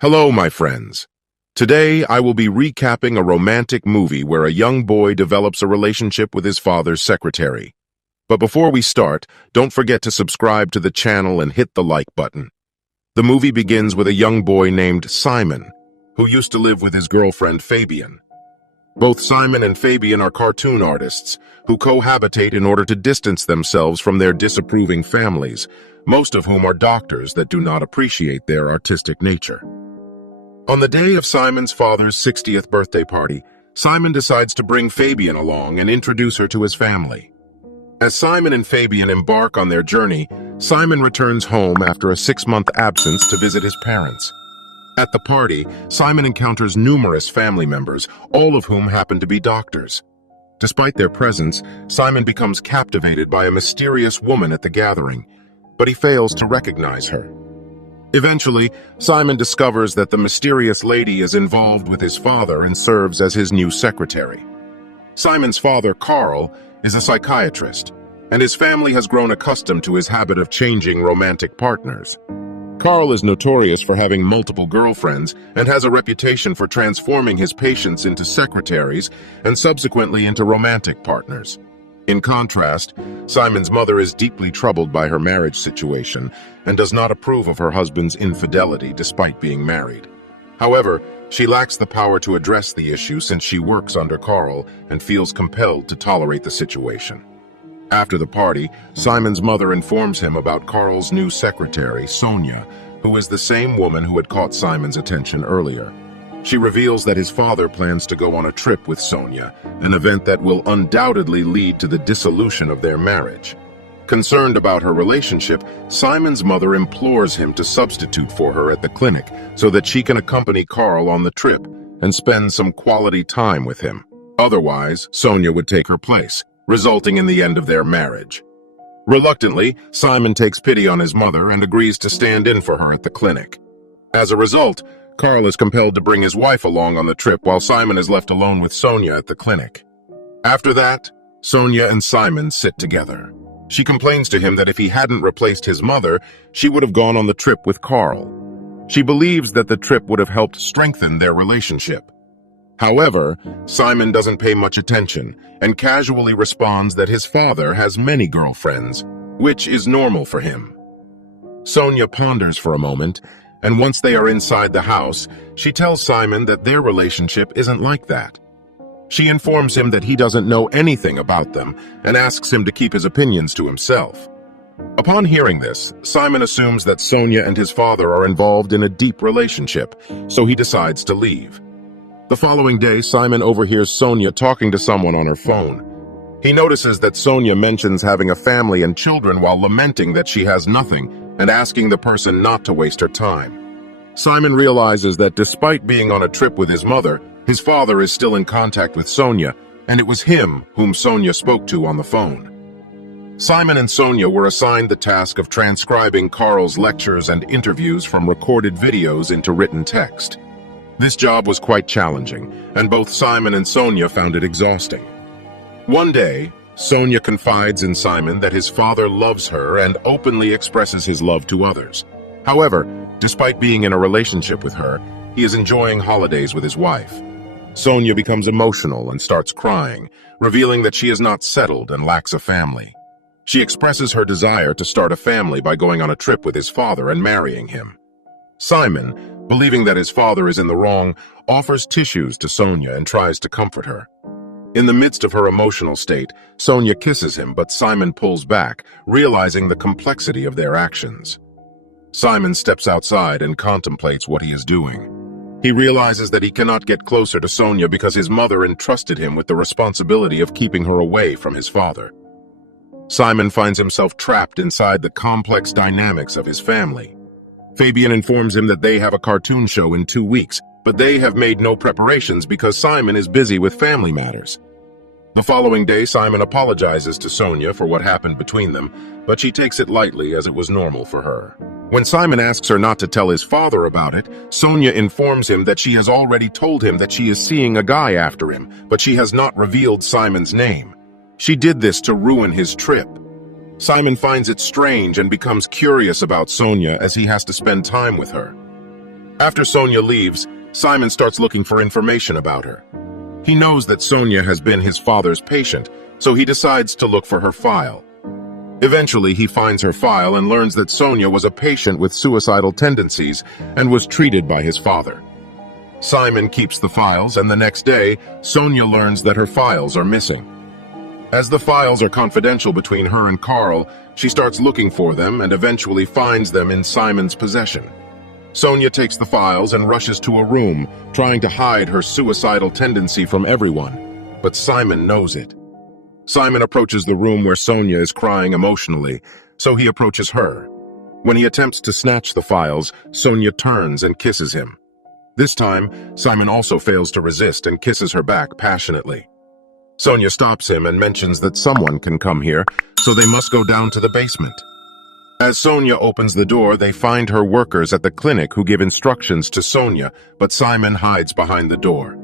Hello, my friends. Today, I will be recapping a romantic movie where a young boy develops a relationship with his father's secretary. But before we start, don't forget to subscribe to the channel and hit the like button. The movie begins with a young boy named Simon, who used to live with his girlfriend Fabian. Both Simon and Fabian are cartoon artists who cohabitate in order to distance themselves from their disapproving families, most of whom are doctors that do not appreciate their artistic nature. On the day of Simon's father's 60th birthday party, Simon decides to bring Fabian along and introduce her to his family. As Simon and Fabian embark on their journey, Simon returns home after a 6-month absence to visit his parents. At the party, Simon encounters numerous family members, all of whom happen to be doctors. Despite their presence, Simon becomes captivated by a mysterious woman at the gathering, but he fails to recognize her. Eventually, Simon discovers that the mysterious lady is involved with his father and serves as his new secretary. Simon's father, Carl, is a psychiatrist, and his family has grown accustomed to his habit of changing romantic partners. Carl is notorious for having multiple girlfriends and has a reputation for transforming his patients into secretaries and subsequently into romantic partners. In contrast, Simon's mother is deeply troubled by her marriage situation and does not approve of her husband's infidelity despite being married. However, she lacks the power to address the issue since she works under Carl and feels compelled to tolerate the situation. After the party, Simon's mother informs him about Carl's new secretary, Sonia, who is the same woman who had caught Simon's attention earlier. She reveals that his father plans to go on a trip with Sonia, an event that will undoubtedly lead to the dissolution of their marriage. Concerned about her relationship, Simon's mother implores him to substitute for her at the clinic so that she can accompany Carl on the trip and spend some quality time with him. Otherwise, Sonia would take her place, resulting in the end of their marriage. Reluctantly, Simon takes pity on his mother and agrees to stand in for her at the clinic. As a result, Carl is compelled to bring his wife along on the trip while Simon is left alone with Sonia at the clinic. After that, Sonia and Simon sit together. She complains to him that if he hadn't replaced his mother, she would have gone on the trip with Carl. She believes that the trip would have helped strengthen their relationship. However, Simon doesn't pay much attention and casually responds that his father has many girlfriends, which is normal for him. Sonia ponders for a moment, and once they are inside the house, she tells Simon that their relationship isn't like that. She informs him that he doesn't know anything about them and asks him to keep his opinions to himself. Upon hearing this, Simon assumes that Sonia and his father are involved in a deep relationship, so he decides to leave. The following day, Simon overhears Sonia talking to someone on her phone. He notices that Sonia mentions having a family and children while lamenting that she has nothing and asking the person not to waste her time. Simon realizes that despite being on a trip with his mother, his father is still in contact with Sonia, and it was him whom Sonia spoke to on the phone. Simon and Sonia were assigned the task of transcribing Carl's lectures and interviews from recorded videos into written text. This job was quite challenging, and both Simon and Sonia found it exhausting. One day, Sonia confides in Simon that his father loves her and openly expresses his love to others. However, despite being in a relationship with her, he is enjoying holidays with his wife. Sonia becomes emotional and starts crying, revealing that she is not settled and lacks a family. She expresses her desire to start a family by going on a trip with his father and marrying him. Simon, believing that his father is in the wrong, offers tissues to Sonia and tries to comfort her. In the midst of her emotional state, Sonia kisses him, but Simon pulls back, realizing the complexity of their actions. Simon steps outside and contemplates what he is doing. He realizes that he cannot get closer to Sonia because his mother entrusted him with the responsibility of keeping her away from his father. Simon finds himself trapped inside the complex dynamics of his family. Fabian informs him that they have a cartoon show in 2 weeks, but they have made no preparations because Simon is busy with family matters. The following day, Simon apologizes to Sonia for what happened between them, but she takes it lightly as it was normal for her. When Simon asks her not to tell his father about it, Sonia informs him that she has already told him that she is seeing a guy after him, but she has not revealed Simon's name. She did this to ruin his trip. Simon finds it strange and becomes curious about Sonia as he has to spend time with her. After Sonia leaves, Simon starts looking for information about her. He knows that Sonia has been his father's patient, so he decides to look for her file. Eventually, he finds her file and learns that Sonia was a patient with suicidal tendencies and was treated by his father. Simon keeps the files, and the next day, Sonia learns that her files are missing. As the files are confidential between her and Carl, she starts looking for them and eventually finds them in Simon's possession. Sonia takes the files and rushes to a room, trying to hide her suicidal tendency from everyone, but Simon knows it. Simon approaches the room where Sonia is crying emotionally, so he approaches her. When he attempts to snatch the files, Sonia turns and kisses him. This time, Simon also fails to resist and kisses her back passionately. Sonia stops him and mentions that someone can come here, so they must go down to the basement. As Sonia opens the door, they find her workers at the clinic who give instructions to Sonia, but Simon hides behind the door.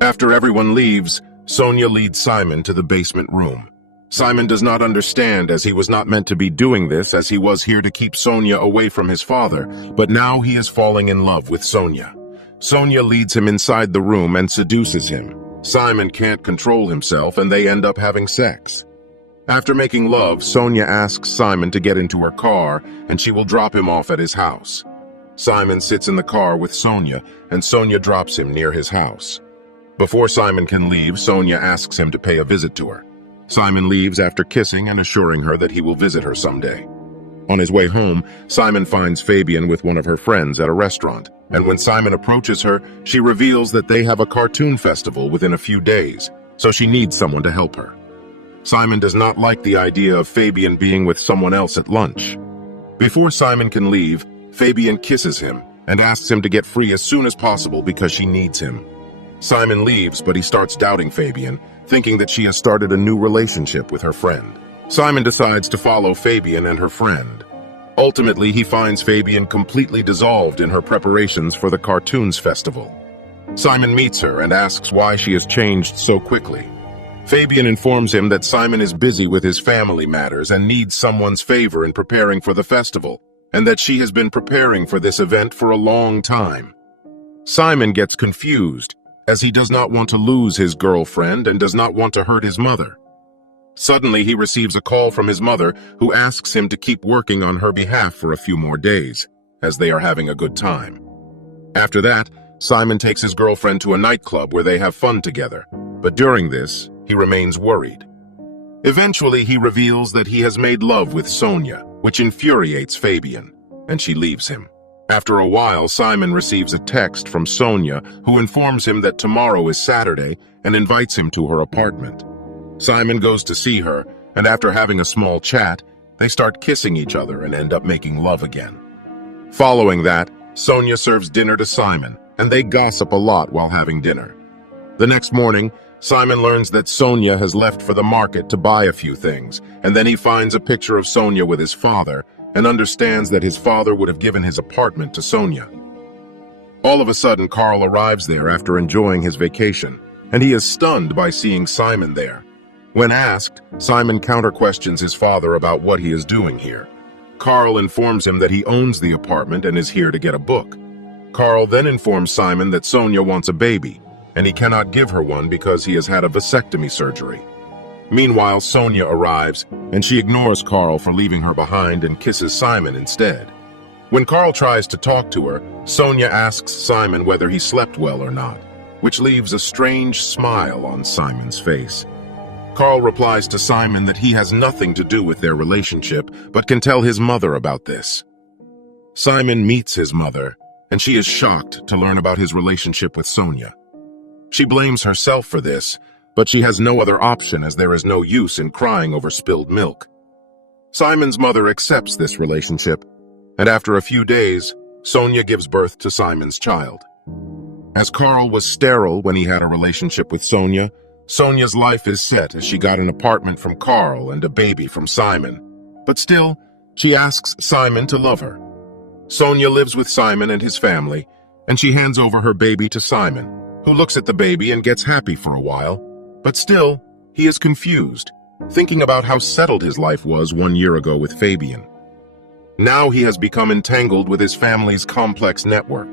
After everyone leaves, Sonia leads Simon to the basement room. Simon does not understand, as he was not meant to be doing this, as he was here to keep Sonia away from his father, but now he is falling in love with Sonia. Sonia leads him inside the room and seduces him. Simon can't control himself, and they end up having sex. After making love, Sonia asks Simon to get into her car, and she will drop him off at his house. Simon sits in the car with Sonia, and Sonia drops him near his house. Before Simon can leave, Sonia asks him to pay a visit to her. Simon leaves after kissing and assuring her that he will visit her someday. On his way home, Simon finds Fabian with one of her friends at a restaurant, and when Simon approaches her, she reveals that they have a cartoon festival within a few days, so she needs someone to help her. Simon does not like the idea of Fabian being with someone else at lunch. Before Simon can leave, Fabian kisses him and asks him to get free as soon as possible because she needs him. Simon leaves, but he starts doubting Fabian, thinking that she has started a new relationship with her friend. Simon decides to follow Fabian and her friend. Ultimately, he finds Fabian completely dissolved in her preparations for the Cartoons Festival. Simon meets her and asks why she has changed so quickly. Fabian informs him that Simon is busy with his family matters and needs someone's favor in preparing for the festival, and that she has been preparing for this event for a long time. Simon gets confused, as he does not want to lose his girlfriend and does not want to hurt his mother. Suddenly, he receives a call from his mother, who asks him to keep working on her behalf for a few more days, as they are having a good time. After that, Simon takes his girlfriend to a nightclub where they have fun together, but during this, he remains worried. Eventually, he reveals that he has made love with Sonia, which infuriates Fabian, and she leaves him. After a while, Simon receives a text from Sonia, who informs him that tomorrow is Saturday and invites him to her apartment. Simon goes to see her, and after having a small chat, they start kissing each other and end up making love again. Following that, Sonia serves dinner to Simon, and they gossip a lot while having dinner. The next morning, Simon learns that Sonia has left for the market to buy a few things, and then he finds a picture of Sonia with his father and understands that his father would have given his apartment to Sonia. All of a sudden, Carl arrives there after enjoying his vacation, and he is stunned by seeing Simon there. When asked, Simon counter-questions his father about what he is doing here. Carl informs him that he owns the apartment and is here to get a book. Carl then informs Simon that Sonia wants a baby, and he cannot give her one because he has had a vasectomy surgery. Meanwhile, Sonia arrives, and she ignores Carl for leaving her behind and kisses Simon instead. When Carl tries to talk to her, Sonia asks Simon whether he slept well or not, which leaves a strange smile on Simon's face. Carl replies to Simon that he has nothing to do with their relationship, but can tell his mother about this. Simon meets his mother, and she is shocked to learn about his relationship with Sonia. She blames herself for this, but she has no other option as there is no use in crying over spilled milk. Simon's mother accepts this relationship, and after a few days, Sonia gives birth to Simon's child. As Carl was sterile when he had a relationship with Sonia, Sonia's life is set as she got an apartment from Carl and a baby from Simon. But still, she asks Simon to love her. Sonia lives with Simon and his family, and she hands over her baby to Simon, who looks at the baby and gets happy for a while. But still, he is confused, thinking about how settled his life was 1 year ago with Fabian. Now he has become entangled with his family's complex network.